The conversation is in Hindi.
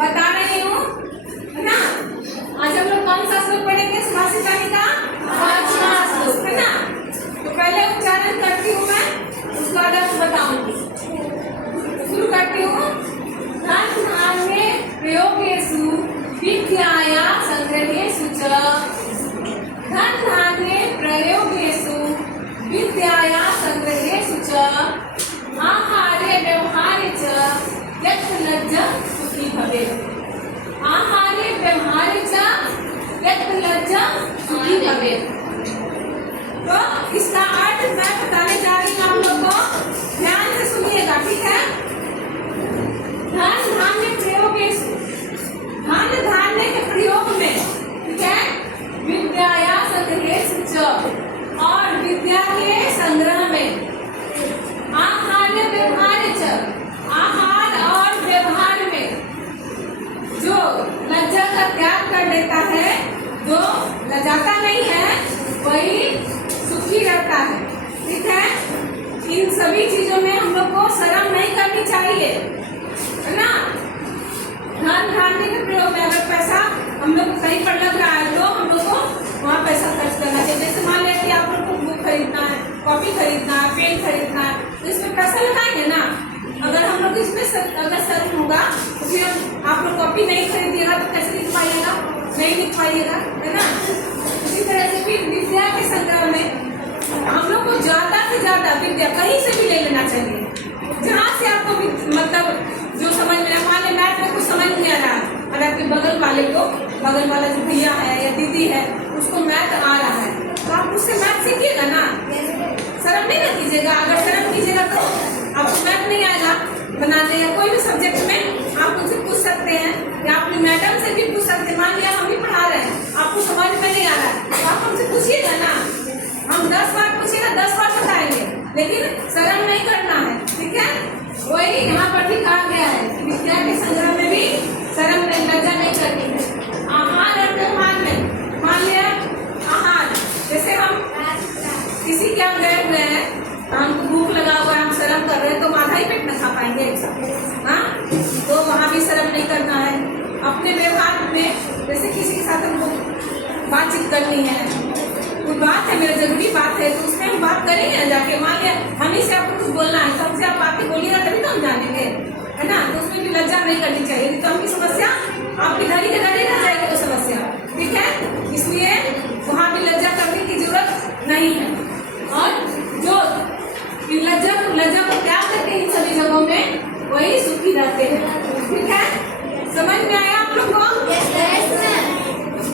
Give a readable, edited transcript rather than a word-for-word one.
बता रही हूँ, है ना। आज हम लोग कौन सा श्लोक पढ़ेंगे? सुभाषित रानी का 5वां श्लोक, है ना। तो पहले उच्चारण करती हूँ मैं, उसको अर्थ बताऊंगी। शुरू करती हूँ। धन धान्ये प्रयोगेषु विद्याया संग्रहेषु च। धन धान्ये प्रयोगेषु विद्याया संग्रहेषु च। आहारे व्यवहारे च यत्र लज्जा सुखी भवेत्। आहारे व्यवहारे च यत्र लज्जा सुखी भवेत्। तो इसका अर्थ मैं बताने जा रही हूँ, आप लोग को ध्यान से सुनिएगा, ठीक है। धन धान्य प्रयोगेषु, धन धान्य के प्रयोग में, ठीक है। विद्याया संग्रहेषु च, और विद्या के संग्रह में। आहार्य व्यवहार्य च, आहार और व्यवहार में जो लज्जा का त्याग कर देता है, जो लजाता नहीं है, वही सुखी रहता है, ठीक है। इन सभी चीजों में हम लोग को शर्म नहीं करनी चाहिए, है ना। धन धान्य के प्रयोग में अगर पैसा हम लोग को कहीं पर लग रहा है तो हम लोग को वहाँ पैसा खर्च करना चाहिए। जैसे मान लिया कि आप लोग को बुक खरीदना है, कॉपी खरीदना है, पेन खरीदना है, तो इसमें पैसा लगाएंगे ना। अगर हम लोग इसमें अगर शर्म होगा तो फिर आप लोग कॉपी नहीं खरीदिएगा तो कैसे लिख पाइएगा? नहीं लिख पाइएगा, है ना। इसी तरह से फिर विद्या के संग्रह में हम लोग को ज्यादा से ज्यादा विद्या कहीं से भी ले लेना चाहिए, जहाँ से आपको मतलब जो समझ में आए। मान लीजिए मैथ में कुछ समझ नहीं आ रहा है, और आपके बगल वाले को, बगल वाला जो भैया है या दीदी है, उसको मैथ आ रहा है, तो आप उससे मैथ सीखिएगा ना। शर्म नहीं ना कीजिएगा। अगर शर्म कीजिएगा तो आपको मैथ नहीं आएगा बनाने, या कोई भी सब्जेक्ट में आप उनसे पूछ सकते हैं, या अपनी मैडम से भी पूछ सकते हैं। मान लिया हम भी पढ़ा रहे हैं, आपको समझ में नहीं आ रहा है, तो आप हमसे पूछिएगा ना। हम 10 बार पूछेगा, 10 बार बताएंगे, लेकिन शर्म नहीं करना है, ठीक है। वही यहाँ पर भी कहा गया है, विद्या के संग्रह में भी शर्म नहीं, लज्जा नहीं करनी है। आहार और व्यवहार में, मान लिया आहार, जैसे हम किसी के यहाँ गए हुए हैं, हमको भूख लगा हुआ है, हम शर्म कर रहे हैं, तो आधा ही पेट न खा पाएंगे एक साथ, हाँ। तो वहाँ भी शर्म नहीं करना है। अपने व्यवहार में जैसे किसी के साथ हमको बातचीत करनी है, कोई बात है, मेरा जरूरी बात है, तो उसमें हम बात करेंगे जाके। मान लिया हम ही से आपको कुछ बोलना है, तो हमसे आप बातें बोलिएगा तभी तो हम जानेंगे, है ना। तो उसमें भी लज्जा नहीं करनी चाहिए, तो हमकी समस्या आपकी घर के घर ही रह जाएगी वो समस्या, ठीक है। इसलिए वहाँ भी लज्जा करने की जरूरत नहीं है। और जो लज्जा को त्याग करके इन सभी जगहों में वही सुखी रहते हैं।